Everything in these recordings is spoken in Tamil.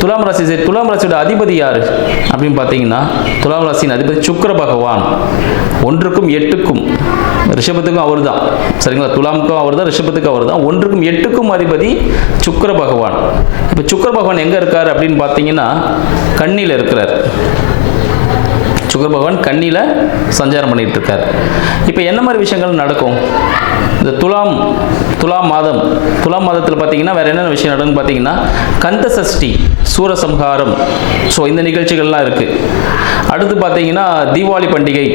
துலாம் ராசி சரி துலாம் ராசியோட அதிபதி யார்? அப்படின்னு பார்த்தீங்கன்னா துலாம் ராசியின் அதிபதி சுக்கர பகவான். ஒன்றுக்கும் எட்டுக்கும் ரிஷபத்துக்கும் அவர் தான் சரிங்களா? துலாமுக்கும் அவர் தான் ரிஷபத்துக்கும் அவர் தான் ஒன்றுக்கும் எட்டுக்கும் அதிபதி சுக்கர பகவான். இப்போ சுக்கிர பகவான் எங்கே இருக்கார் அப்படின்னு பார்த்தீங்கன்னா கண்ணியில் இருக்கிறார். சுக்கர பகவான் கண்ணியில் சஞ்சாரம் பண்ணிட்டு இருக்கார் இப்போ என்ன மாதிரி விஷயங்கள் நடக்கும்? இந்த துலாம் துலாம் மாதம் துலாம் மாதத்தில் பார்த்தீங்கன்னா வேறு என்னென்ன விஷயம் நடக்கும்னு பார்த்தீங்கன்னா கந்த சஷ்டி சூரசம்ஹாரம். ஸோ இந்த நிகழ்ச்சிகள்லாம் இருக்குது அடுத்து பார்த்தீங்கன்னா தீபாவளி பண்டிகை.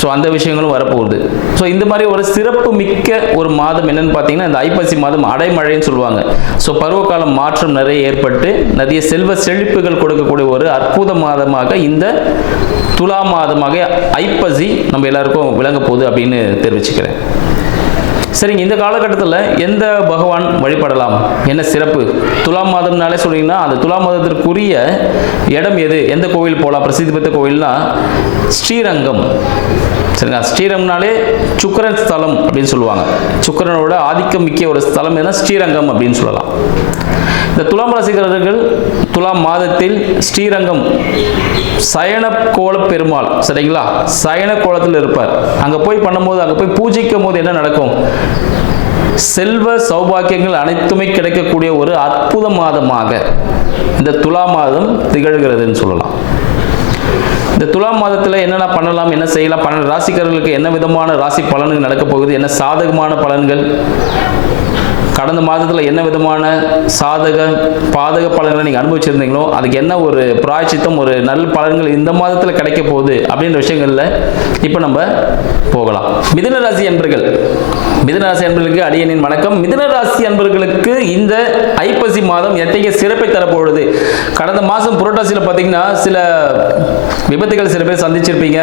ஸோ அந்த விஷயங்களும் வரப்போகுது. ஸோ இந்த மாதிரி ஒரு சிறப்பு மிக்க ஒரு மாதம் என்னென்னு பார்த்தீங்கன்னா இந்த ஐப்பசி மாதம் அடைமழைன்னு சொல்லுவாங்க. ஸோ பருவகாலம் மாற்றம் நிறைய ஏற்பட்டு நிறைய செல்வ செழிப்புகள் கொடுக்கக்கூடிய ஒரு அற்புத மாதமாக இந்த துலா மாதமாக ஐப்பசி நம்ம எல்லாருக்கும் விளங்க போகுது அப்படின்னு தெரிவிச்சுக்கிறேன். சரிங்க இந்த காலகட்டத்தில் எந்த பகவான் வழிபடலாம்? என்ன சிறப்பு? துலாம் மாதம்னாலே சொன்னீங்கன்னா அந்த துலாம் மாதத்திற்குரிய இடம் எது? எந்த கோவில் போகலாம் பிரசித்தி பெற்ற கோவில்னா ஸ்ரீரங்கம். சரிங்களா? ஸ்ரீரங்கம்னாலே சுக்கரன் ஸ்தலம் அப்படின்னு சொல்லுவாங்க. சுக்கரனோட ஆதிக்கம் மிக்க ஒரு ஸ்தலம் எதுனா ஸ்ரீரங்கம் அப்படின்னு சொல்லலாம். இந்த துலாம் ரசிகர்கள் துலாம் மாதத்தில் ஸ்ரீரங்கம் சயன கோல பெருமாள் சரிங்களா? சயன கோலத்தில் இருப்பார். அங்கே போய் பண்ணும்போது அங்கே போய் பூஜிக்கும் போது என்ன நடக்கும்? செல்வ சௌபாக்கியங்கள் அனைத்துமே கிடைக்கக்கூடிய ஒரு அற்புத மாதமாக இந்த துலா மாதம் திகழ்கிறதுன்னு சொல்லலாம். இந்த துலா மாதத்தில் என்னென்ன பண்ணலாம் என்ன செய்யலாம் பன்னெண்டு ராசிக்காரர்களுக்கு என்ன விதமான ராசி பலன்கள் நடக்கப் போகுது என்ன சாதகமான பலன்கள் கடந்த மாதத்தில் என்ன விதமான சாதக பாதக பலன்களை நீங்கள் அனுபவிச்சிருந்தீங்களோ அதுக்கு என்ன ஒரு பிராய்ச்சித்தம் ஒரு நல்ல பலன்கள் இந்த மாதத்தில் கிடைக்க போகுது அப்படின்ற விஷயங்களில் இப்போ நம்ம போகலாம். மிதுன ராசி என்பர்கள் மிதனராசி அன்பர்களுக்கு அடியனின் வணக்கம். மிதனராசி அன்பர்களுக்கு இந்த ஐப்பசி மாதம் எத்தகைய சிறப்பை தரப்போகுது. கடந்த மாதம் புரட்டாசியில் பார்த்தீங்கன்னா சில விபத்துகள் சில பேர் சந்திச்சிருப்பீங்க.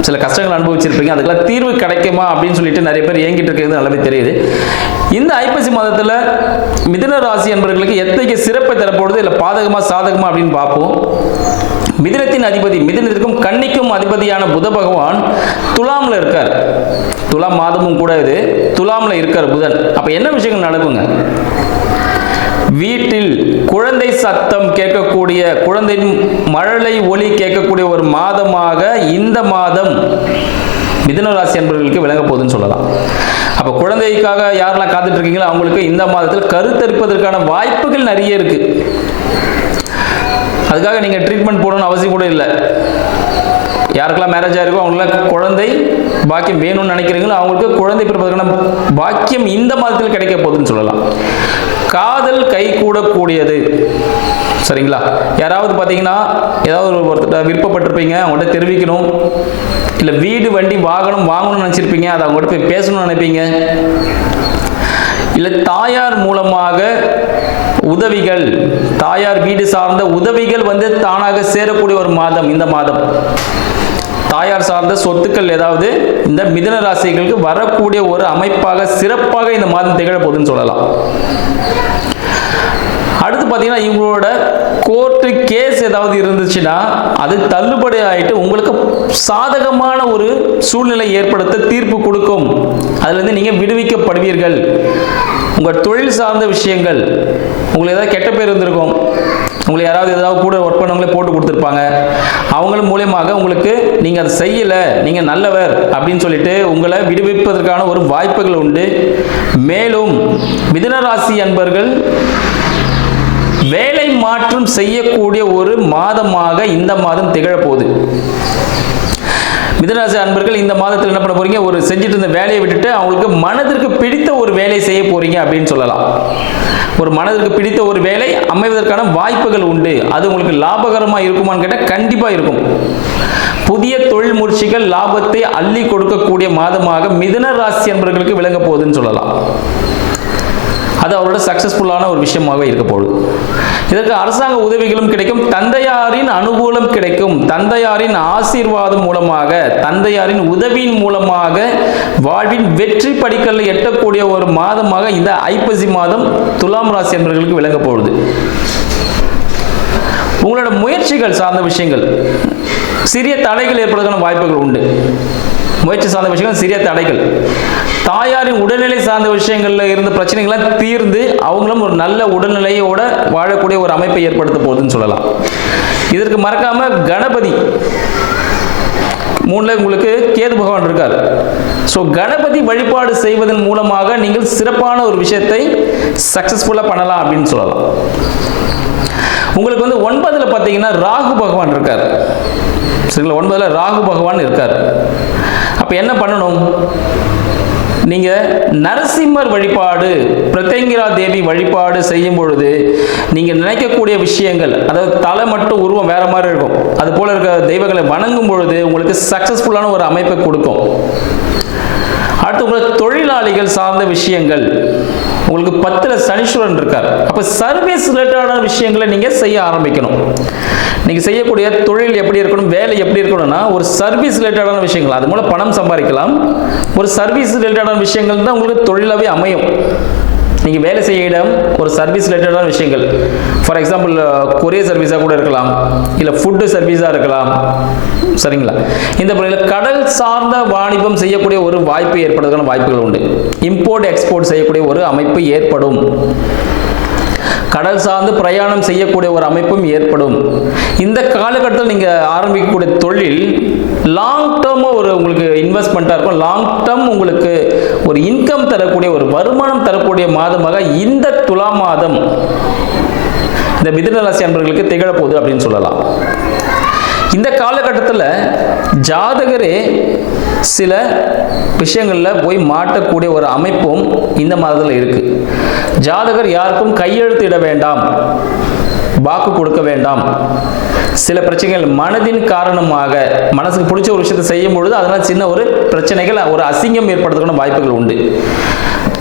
சில கஷ்டங்கள் அனுபவிச்சிருப்பீங்க. அதுக்கெல்லாம் தீர்வு கிடைக்குமா அப்படின்னு சொல்லிட்டு நிறைய பேர் ஏங்கிட்டு இருக்கிறது நல்லாவே தெரியுது. இந்த ஐப்பசி மாதத்தில் மிதன ராசி என்பவர்களுக்கு எத்தகைய சிறப்பை தரப்போகுது? இல்லை பாதகமா சாதகமாக அப்படின்னு பார்ப்போம். மிதினத்தின் அதிபதி மிதினத்திற்கும் கன்னிக்கும் அதிபதியான புத பகவான் துலாமில் இருக்கார். துலாம் மாதமும் கூட இது. துலாமில் இருக்கிற புதன். அப்போ என்ன விஷயங்கள் நடக்குங்க? வீட்டில் குழந்தை சத்தம் கேட்கக்கூடிய குழந்தையின் மழலை ஒளி கேட்கக்கூடிய ஒரு மாதமாக இந்த மாதம் மிதுன ராசி என்பவர்களுக்கு விளங்க போகுதுன்னு சொல்லலாம். அப்போ குழந்தைக்காக யாரெல்லாம் காத்துட்டு இருக்கீங்களோ அவங்களுக்கு இந்த மாதத்தில் கருத்தரிப்பதற்கான வாய்ப்புகள் நிறைய இருக்கு. அதுக்காக நீங்கள் ட்ரீட்மெண்ட் போடணும்னு அவசியம் கூட இல்லை. யாருக்கெல்லாம் மேரேஜ் ஆயிருக்கோ அவங்களுக்கு குழந்தை பாக்கியம் வேணும்னு நினைக்கிறீங்களோ அவங்களுக்கு குழந்தை பிறப்பதற்கான பாக்கியம் இந்த மாதத்தில் கிடைக்க போகுதுன்னு சொல்லலாம். காதல் கை கூடக்கூடியது. சரிங்களா? யாராவது பார்த்தீங்கன்னா ஏதாவது ஒரு ஒருத்தர் விருப்பப்பட்டிருப்பீங்க அவங்கள்ட்ட தெரிவிக்கணும். இல்லை வீடு வண்டி வாகனம் வாங்கணும்னு நினச்சிருப்பீங்க அதை அவங்கள்ட்ட போய் பேசணும்னு நினைப்பீங்க. இல்லை தாயார் மூலமாக உதவிகள் தாயார் வீடு சார்ந்த உதவிகள் வந்து தானாக சேரக்கூடிய ஒரு மாதம் இந்த மாதம். தாயார் சார்ந்த சொத்துக்கள் ஏதாவது இந்த மிதன ராசிகளுக்கு வரக்கூடிய ஒரு அமைப்பாக சிறப்பாக இந்த மாதம் திகழ போகுதுன்னு சொல்லலாம். அடுத்து பார்த்தீங்கன்னா இவங்களோட கோர்ட்டு கேஸ் ஏதாவது இருந்துச்சுன்னா அது தள்ளுபடி ஆகிட்டு உங்களுக்கு சாதகமான ஒரு சூழ்நிலை ஏற்படுத்த தீர்ப்பு கொடுக்கும். அதுலேருந்து நீங்கள் விடுவிக்கப்படுவீர்கள். உங்கள் தொழில் சார்ந்த விஷயங்கள் உங்களுக்கு ஏதாவது கெட்ட பேர் இருந்திருக்கும் உங்களை யாராவது ஏதாவது கூட ஒர்க் பண்ணவங்களே போட்டு கொடுத்துருப்பாங்க. அவங்கள மூலியமாக உங்களுக்கு நீங்கள் அதை செய்யலை நீங்கள் நல்லவர் அப்படின்னு சொல்லிட்டு உங்களை விடுவிப்பதற்கான ஒரு வாய்ப்புகள் உண்டு. மேலும் மிதனராசி அன்பர்கள் வேலை மாற்றம் செய்யக்கூடிய ஒரு மாதமாக இந்த மாதம் திகழப்போகுது. மிதராசி அன்பர்கள் இந்த மாதத்தில் என்ன பண்ண போறீங்க? ஒரு செஞ்சுட்டு இருந்த வேலையை விட்டுட்டு அவங்களுக்கு மனதிற்கு பிடித்த ஒரு வேலை செய்ய போறீங்க அப்படின்னு சொல்லலாம். ஒரு மனதிற்கு பிடித்த ஒரு வேலை அமைவதற்கான வாய்ப்புகள் உண்டு. அது உங்களுக்கு லாபகரமாக இருக்குமான்னு கேட்டால் கண்டிப்பாக இருக்கும். புதிய தொழில் முயற்சிகள் லாபத்தை அள்ளி கொடுக்கக்கூடிய மாதமாக மிதன ராசி அன்பர்களுக்கு விளங்க போகுதுன்னு சொல்லலாம். அது அவரோட சக்சஸ்ஃபுல்லான ஒரு விஷயமாக இருக்க போகுது. இதற்கு அரசாங்க உதவிகளும் கிடைக்கும் தந்தையாரின் அனுகூலம் கிடைக்கும். தந்தையாரின் ஆசீர்வாதம் மூலமாக தந்தையாரின் உதவியின் மூலமாக வாழ்வின் வெற்றி படிக்கல்ல எட்டக்கூடிய ஒரு மாதமாக இந்த ஐப்பசி மாதம் துலாம் ராசி என்பவர்களுக்கு விளங்க போகுது. உங்களோட முயற்சிகள் சார்ந்த விஷயங்கள் சிறிய தடைகள் ஏற்படுவதற்கான வாய்ப்புகள் உண்டு. முயற்சி சார்ந்த விஷயங்கள் சிறிய தடைகள். தாயாரின் உடல்நிலை சார்ந்த விஷயங்களில் இருந்த பிரச்சனைகள்லாம் தீர்ந்து அவங்களும் ஒரு நல்ல உடல்நிலையோட வாழக்கூடிய ஒரு அமைப்பை ஏற்படுத்த போகுதுன்னு சொல்லலாம். இதற்கு மறக்காம கணபதி. மூணுல உங்களுக்கு கேது பகவான் இருக்கார். ஸோ கணபதி வழிபாடு செய்வதன் மூலமாக நீங்கள் சிறப்பான ஒரு விஷயத்தை சக்சஸ்ஃபுல்லாக பண்ணலாம் அப்படின்னு சொல்லலாம். உங்களுக்கு வந்து ஒன்பதுல பார்த்தீங்கன்னா ராகு பகவான் இருக்கார். சரிங்களா? ஒன்பதுல ராகு பகவான் இருக்கார். அப்போ என்ன பண்ணணும்? நீங்க நரசிம்மர் வழிபாடு பிரத்யங்கிரா தேவி வழிபாடு செய்யும் பொழுது நீங்க நினைக்கக்கூடிய விஷயங்கள் அதாவது தலை மட்டும் உருவம் வேற மாதிரி இருக்கும். அது போல இருக்க தெய்வங்களை வணங்கும் பொழுது உங்களுக்கு சக்சஸ்ஃபுல்லான ஒரு அமைப்பை கொடுக்கும். அடுத்து உங்களுக்கு தொழிலாளிகள் சார்ந்த விஷயங்கள். உங்களுக்கு பத்துல சனீஸ்வரன் இருக்கார். அப்போ சர்வீஸ் ரிலேட்டடான விஷயங்களை நீங்கள் செய்ய ஆரம்பிக்கணும். நீங்கள் செய்யக்கூடிய தொழில் எப்படி இருக்கணும் வேலை எப்படி இருக்கணும்னா ஒரு சர்வீஸ் ரிலேட்டடான விஷயங்கள். அது மூலம் பணம் சம்பாதிக்கலாம். ஒரு சர்வீஸ் ரிலேட்டடான விஷயங்கள் தான் உங்களுக்கு தொழிலாகவே அமையும். நீங்கள் வேலை செய்ய இடம் ஒரு சர்வீஸ் ரிலேட்டடான விஷயங்கள். ஃபார் எக்ஸாம்பிள் கொரியர் சர்வீஸாக கூட இருக்கலாம் இல்லை ஃபுட்டு சர்வீஸாக இருக்கலாம். சரிங்களா? இந்த முறையில் கடல் சார்ந்த வாணிபம் செய்யக்கூடிய ஒரு வாய்ப்பு ஏற்படுவதற்கான வாய்ப்புகள் உண்டு. இம்போர்ட் எக்ஸ்போர்ட் செய்யக்கூடிய ஒரு அமைப்பு ஏற்படும். கடல் சார்ந்து பிரயாணம் செய்யக்கூடிய ஒரு அமைப்பும் ஏற்படும். இந்த காலகட்டத்தில் நீங்கள் ஆரம்பிக்கக்கூடிய தொழில் லாங் டேர்மாக ஒரு உங்களுக்கு இன்வெஸ்ட்மெண்ட்டாக இருக்கும். லாங் டேர்ம் உங்களுக்கு ஒரு இன்கம் தரக்கூடிய ஒரு வருமானம் தரக்கூடிய மாதமாக இந்த துலா மாதம் இந்த மிதுன ராசி அன்பர்களுக்கு திகழப்போகுது அப்படின்னு சொல்லலாம். இந்த காலகட்டத்தில் ஜாதகரே சில விஷயங்களில் போய் மாட்டக்கூடிய ஒரு அமைப்பும் இந்த மாதத்தில் இருக்கு. ஜாதகர் யாருக்கும் கையெழுத்திட வேண்டாம். வாக்கு கொடுக்க வேண்டாம். சில பிரச்சனைகள் மனதின் காரணமாக மனசுக்கு பிடிச்ச ஒரு விஷயத்தை செய்யும் பொழுது அதனால் சின்ன ஒரு பிரச்சனைகள் ஒரு அசிங்கம் ஏற்படுறதுக்கான வாய்ப்புகள் உண்டு.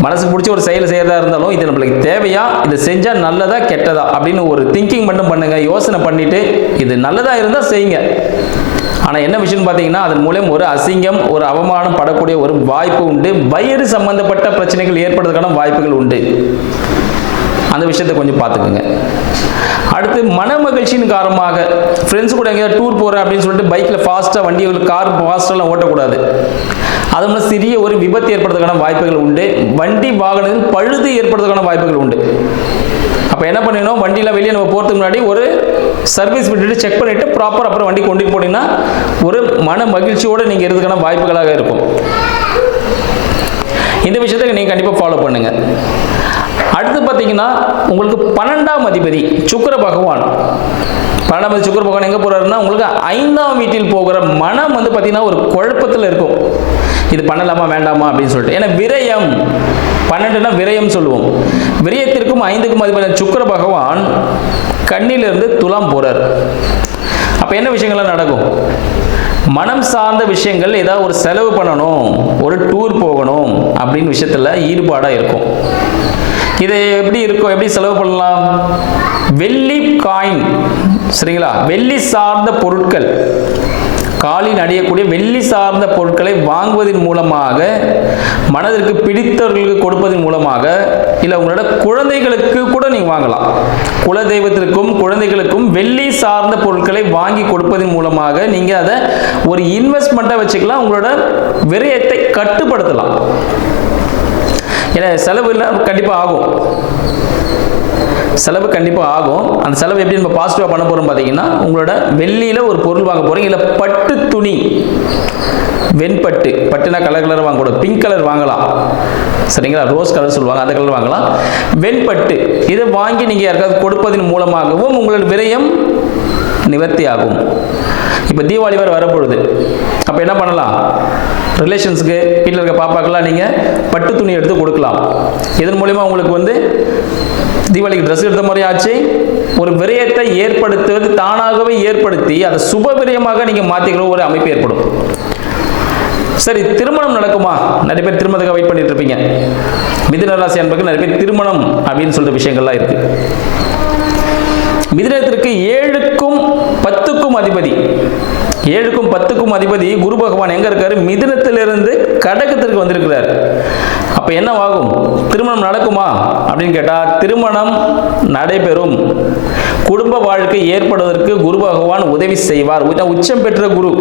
மனசுக்கு பிடிச்ச ஒரு செயல் செய்யறதா இருந்தாலும் இது நம்மளுக்கு தேவையா? இது செஞ்சா நல்லதா கெட்டதா? அப்படின்னு ஒரு திங்கிங் மட்டும் பண்ணுங்க யோசனை பண்ணிட்டு இது நல்லதா இருந்தா செய்யுங்க. ஆனால் என்ன விஷயம்னு பார்த்தீங்கன்னா அதன் மூலம் ஒரு அசிங்கம் ஒரு அவமானம் படக்கூடிய ஒரு வாய்ப்பு உண்டு. வயிறு சம்பந்தப்பட்ட பிரச்சனைகள் ஏற்படுறதுக்கான வாய்ப்புகள் உண்டு. அந்த விஷயத்தை கொஞ்சம் பார்த்துக்குங்க அடுத்து மன மகிழ்ச்சியின் காரணமாக ஃப்ரெண்ட்ஸ் கூட எங்கேயாவது டூர் போகிறேன் அப்படின்னு சொல்லிட்டு பைக்கில் ஃபாஸ்ட்டாக வண்டி கார் ஃபாஸ்ட்டெல்லாம் ஓட்டக்கூடாது. அது மூலம் சிறிய ஒரு விபத்து ஏற்படுறதுக்கான வாய்ப்புகள் உண்டு. வண்டி வாகனத்தில் பழுது ஏற்படுறதுக்கான வாய்ப்புகள் உண்டு. அப்போ என்ன பண்ணணும் வண்டியில் வெளியே நம்ம போகிறதுக்கு முன்னாடி ஒரு சர்வீஸ் விட்டுட்டு செக் பண்ணிவிட்டு ப்ராப்பர் அப்புறம் வண்டி கொண்டு போனீங்கன்னா ஒரு மன மகிழ்ச்சியோடு நீங்கள் இருக்கிறதுக்கான வாய்ப்புகளாக இருக்கும். இந்த விஷயத்தை நீங்கள் கண்டிப்பாக ஃபாலோ பண்ணுங்கள் அடுத்து பார்த்தீங்கன்னா உங்களுக்கு பன்னெண்டாம் அதிபதி சுக்கிர பகவான். பன்னெண்டாம் அதிபதி சுக்கிர பகவான் எங்கே போகிறாருன்னா உங்களுக்கு ஐந்தாம் வீட்டில் போகிற மனம் வந்து பார்த்தீங்கன்னா ஒரு குழப்பத்தில் இருக்கும். இது பண்ணலாமா வேண்டாமா அப்படின்னு சொல்லிட்டு. ஏன்னா விரயம். பன்னெண்டுனா விரயம் சொல்லுவோம். விரயத்திற்கும் ஐந்துக்கும் அதிபதி சுக்கிர பகவான் கண்ணிலிருந்து துலாம் போறார். அப்போ என்ன விஷயங்கள்லாம் நடக்கும்? மனம் சார்ந்த விஷயங்கள் ஏதாவது ஒரு செலவு பண்ணணும் ஒரு டூர் போகணும் அப்படின்னு விஷயத்தில் ஈடுபாடாக இருக்கும். இது எப்படி இருக்கும்? எப்படி செலவு பண்ணலாம்? வெள்ளி காயின் சரிங்களா? வெள்ளி சார்ந்த பொருட்கள். காலில் அடையக்கூடிய வெள்ளி சார்ந்த பொருட்களை வாங்குவதன் மூலமாக மனதிற்கு பிடித்தவர்களுக்கு கொடுப்பதன் மூலமாக இல்லை உங்களோட குழந்தைகளுக்கு கூட நீங்கள் வாங்கலாம். குலதெய்வத்திற்கும் குழந்தைகளுக்கும் வெள்ளி சார்ந்த பொருட்களை வாங்கி கொடுப்பதன் மூலமாக நீங்கள் அதை ஒரு இன்வெஸ்ட்மெண்ட்டாக வச்சுக்கலாம். உங்களோட விரயத்தை கட்டுப்படுத்தலாம். ஏன்னா செலவு இல்லை கண்டிப்பாக ஆகும். செலவு கண்டிப்பாக ஆகும். அந்த செலவு எப்படி நம்ம பாசிட்டிவாக பண்ண போகிறோம் பார்த்தீங்கன்னா உங்களோட வெள்ளியில் ஒரு பொருள் வாங்க போகிறீங்க இல்லை பட்டு துணி. வெண்பட்டு. பட்டுனா கலர் கலர் வாங்கக்கூடாது பிங்க் கலர் வாங்கலாம். சரிங்களா? ரோஸ் கலர் சொல்லுவாங்க. அந்த கலர் வாங்கலாம். வெண்பட்டு. இதை வாங்கி நீங்கள் யாருக்காவது கொடுப்பதன் மூலமாகவும் உங்களோட விரயம் நிவர்த்தி ஆகும் இப்போ தீபாவளி வேறு வரப்பொழுது அப்போ என்ன பண்ணலாம்? ரிலேஷன்ஸுக்கு இருக்க பாப்பாக்கெல்லாம் நீங்கள் பட்டு துணி எடுத்து கொடுக்கலாம். இதன் மூலிமா உங்களுக்கு வந்து தீபாவளிக்கு ட்ரெஸ் எடுத்த மாதிரி ஆச்சு. ஒரு விரயத்தை ஏற்படுத்துவது தானாகவே ஏற்படுத்தி அதை சுப விரயமாக நீங்கள் மாற்றிக்கிற ஒரு அமைப்பு ஏற்படும். சரி திருமணம் நடக்குமா? நிறைய பேர் திருமணத்துக்கு வெயிட் பண்ணிட்டு இருப்பீங்க. மிதுன ராசி அன்பருக்கு நிறைய பேர் திருமணம் அப்படின்னு சொல்ற விஷயங்கள்லாம் இருக்கு. மிதுனத்திற்கு ஏழுக்கும் பத்துக்கும் அதிபதி. ஏழுக்கும் பத்துக்கும் அதிபதி குரு பகவான் எங்க இருக்காரு? மிதுனத்திலிருந்து கடகத்திற்கு வந்திருக்கிறார். அப்ப என்னவாகும்? திருமணம் நடக்குமா? அப்படின்னு கேட்டா திருமணம் நடைபெறும். குடும்ப வாழ்க்கை ஏற்படுவதற்கு குரு பகவான் உதவி செய்வார். உச்சம் பெற்ற குரு.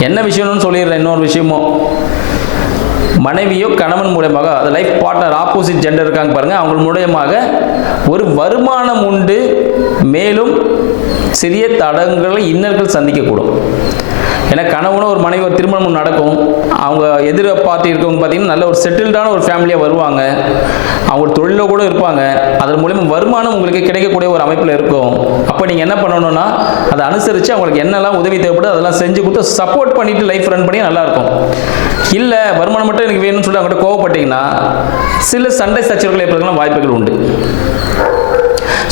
என்ன விஷயம்னு சொல்லிடுறேன் இன்னொரு விஷயமும். மனைவியோ கணவன் மூலயமாக அது லைஃப் பார்ட்னர் ஆப்போசிட் ஜெண்டர் இருக்காங்க பாருங்க அவங்க மூலயமாக ஒரு வருமானம் உண்டு. மேலும் சிறிய தடங்களை இன்னர்கள் சந்திக்கக்கூடும். ஏன்னா கணவனும் ஒரு மனைவி ஒரு திருமணம் நடக்கும். அவங்க எதிர பார்த்து இருக்கவங்க பார்த்தீங்கன்னா நல்ல ஒரு செட்டில்டான ஒரு ஃபேமிலியாக வருவாங்க. அவங்க தொழிலில் கூட இருப்பாங்க. அதன் மூலியமாக வருமானம் உங்களுக்கு கிடைக்கக்கூடிய ஒரு அமைப்பில் இருக்கும். அப்போ நீங்கள் என்ன பண்ணணும்னா அதை அனுசரித்து அவங்களுக்கு என்னெல்லாம் உதவி தேவைப்படுது அதெல்லாம் செஞ்சு கொடுத்து சப்போர்ட் பண்ணிட்டு லைஃப் ரன் பண்ணி நல்லாயிருக்கும் இல்லை வருமானம் மட்டும் எனக்கு வேணும்னு சொல்லி அவங்கள்ட்ட கோவப்பட்டீங்கன்னா சில சண்டை சச்சரவுகள் ஏற்படுறதுலாம் வாய்ப்புகள் உண்டு.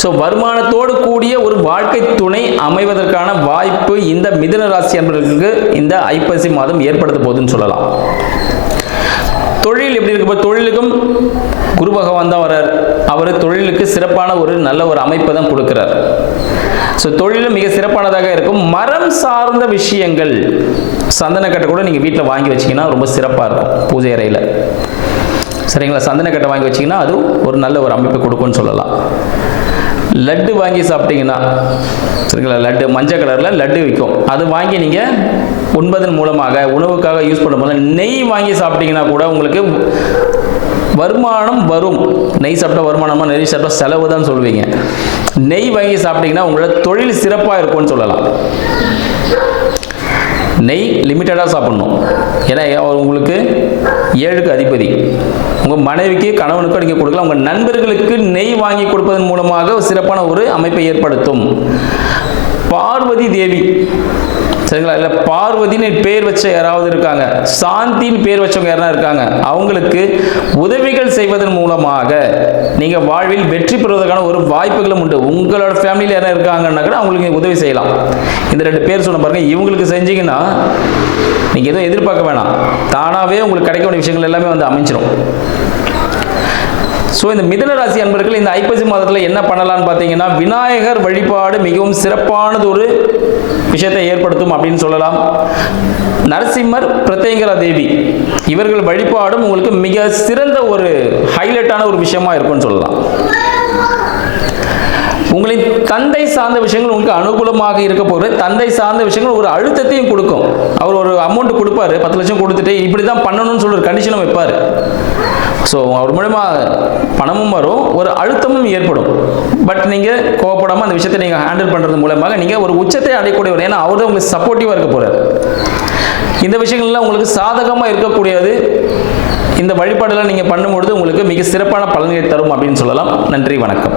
ஸோ வருமானத்தோடு கூடிய ஒரு வாழ்க்கை துணை அமைவதற்கான வாய்ப்பு இந்த மிதுன ராசி அன்பர்களுக்கு இந்த ஐப்பசி மாதம் ஏற்படுத்த போகுதுன்னு சொல்லலாம். தொழில் எப்படி இருக்கு? இப்போ தொழிலுக்கும் குரு பகவான் தான் வர்றார். அவர் தொழிலுக்கு சிறப்பான ஒரு நல்ல ஒரு அமைப்பை தான் கொடுக்கிறார். ஸோ தொழிலும் மிக சிறப்பானதாக இருக்கும். மரம் சார்ந்த விஷயங்கள் சந்தனக்கட்டை கூட நீங்கள் வீட்டில் வாங்கி வச்சீங்கன்னா ரொம்ப சிறப்பாக இருக்கும் பூஜை அறையில். சரிங்களா? சந்தனக்கட்டை வாங்கி வச்சிங்கன்னா அது ஒரு நல்ல ஒரு அமைப்பு கொடுக்கும்னு சொல்லலாம். லட்டு வாங்கி சாப்பிட்டீங்கன்னா சரிங்களா லட்டு மஞ்சள் கலரில் லட்டு விற்கும் அது வாங்கி நீங்கள் உண்பதன் மூலமாக உணவுக்காக யூஸ் பண்ணும்போது நெய் வாங்கி சாப்பிட்டீங்கன்னா கூட உங்களுக்கு வருமானம் வரும். நெய் சாப்பிட்டா வருமானமாக நெய் சாப்பிட்டா செலவு தான் சொல்லுவீங்க. நெய் வாங்கி சாப்பிட்டீங்கன்னா உங்களோட தொழில் சிறப்பாக இருக்கும்னு சொல்லலாம். நெய் லிமிட்டடாக சாப்பிட்ணும். ஏன்னா உங்களுக்கு ஏழுக்கு அதிபதி. உங்கள் மனைவிக்கு கணவனுக்கு நீங்கள் கொடுக்கலாம். உங்கள் நண்பர்களுக்கு நெய் வாங்கி கொடுப்பதன் மூலமாக சிறப்பான ஒரு அமைப்பை ஏற்படுத்தும். பார்வதி தேவி. சரிங்களா? இல்லை பார்வதின்னு பேர் வச்ச யாராவது இருக்காங்க? சாந்தின்னு பேர் வச்சவங்க யாராவது இருக்காங்க? அவங்களுக்கு உதவிகள் செய்வதன் மூலமாக நீங்கள் வாழ்வில் வெற்றி பெறுவதற்கான ஒரு வாய்ப்புகளும் உண்டு. உங்களோட ஃபேமிலியில் யாராவது இருக்காங்கன்னா கூட அவங்களுக்கு உதவி செய்யலாம். இந்த ரெண்டு பேர் சொன்ன பாருங்கள் இவங்களுக்கு செஞ்சீங்கன்னா நீங்கள் எதுவும் எதிர்பார்க்க வேணாம். தானாகவே உங்களுக்கு கிடைக்க வேண்டிய விஷயங்கள் எல்லாமே வந்து அமைஞ்சிரும். ஸோ இந்த மிதன ராசி அன்பர்கள் இந்த ஐப்பசி மாதத்தில் என்ன பண்ணலான்னு பார்த்தீங்கன்னா விநாயகர் வழிபாடு மிகவும் சிறப்பானது ஒரு விஷயத்தை ஏற்படுத்தும் அப்படின்னு சொல்லலாம். நரசிம்மர் பிரத்யங்கரா தேவி இவர்கள் வழிபாடும் உங்களுக்கு மிக சிறந்த ஒரு ஹைலைட்டான ஒரு விஷயமா இருக்கும்னு சொல்லலாம். உங்களின் தந்தை சார்ந்த விஷயங்கள் உங்களுக்கு அனுகூலமாக இருக்க போகிறது தந்தை சார்ந்த விஷயங்கள் ஒரு அழுத்தத்தையும் கொடுக்கும். அவர் ஒரு அமௌண்ட் கொடுப்பாரு. பத்து லட்சம் கொடுத்துட்டு இப்படி தான் பண்ணணும்னு சொல்லி ஒரு கண்டிஷனும் வைப்பார். ஸோ அவர் மூலயமா பணமும் வரும் ஒரு அழுத்தமும் ஏற்படும். பட் நீங்கள் கோவப்படாமல் அந்த விஷயத்தை நீங்கள் ஹேண்டில் பண்ணுறது மூலமாக நீங்கள் ஒரு உச்சத்தை அடையக்கூடியவர். ஏன்னா அவர் தான் உங்களுக்கு சப்போர்ட்டிவாக இருக்க போகிறார் இந்த விஷயங்கள்லாம் உங்களுக்கு சாதகமாக இருக்கக்கூடியது. இந்த வழிபாடெல்லாம் நீங்கள் பண்ணும்பொழுது உங்களுக்கு மிக சிறப்பான பலன்களை தரும் அப்படின்னு சொல்லலாம். நன்றி வணக்கம்.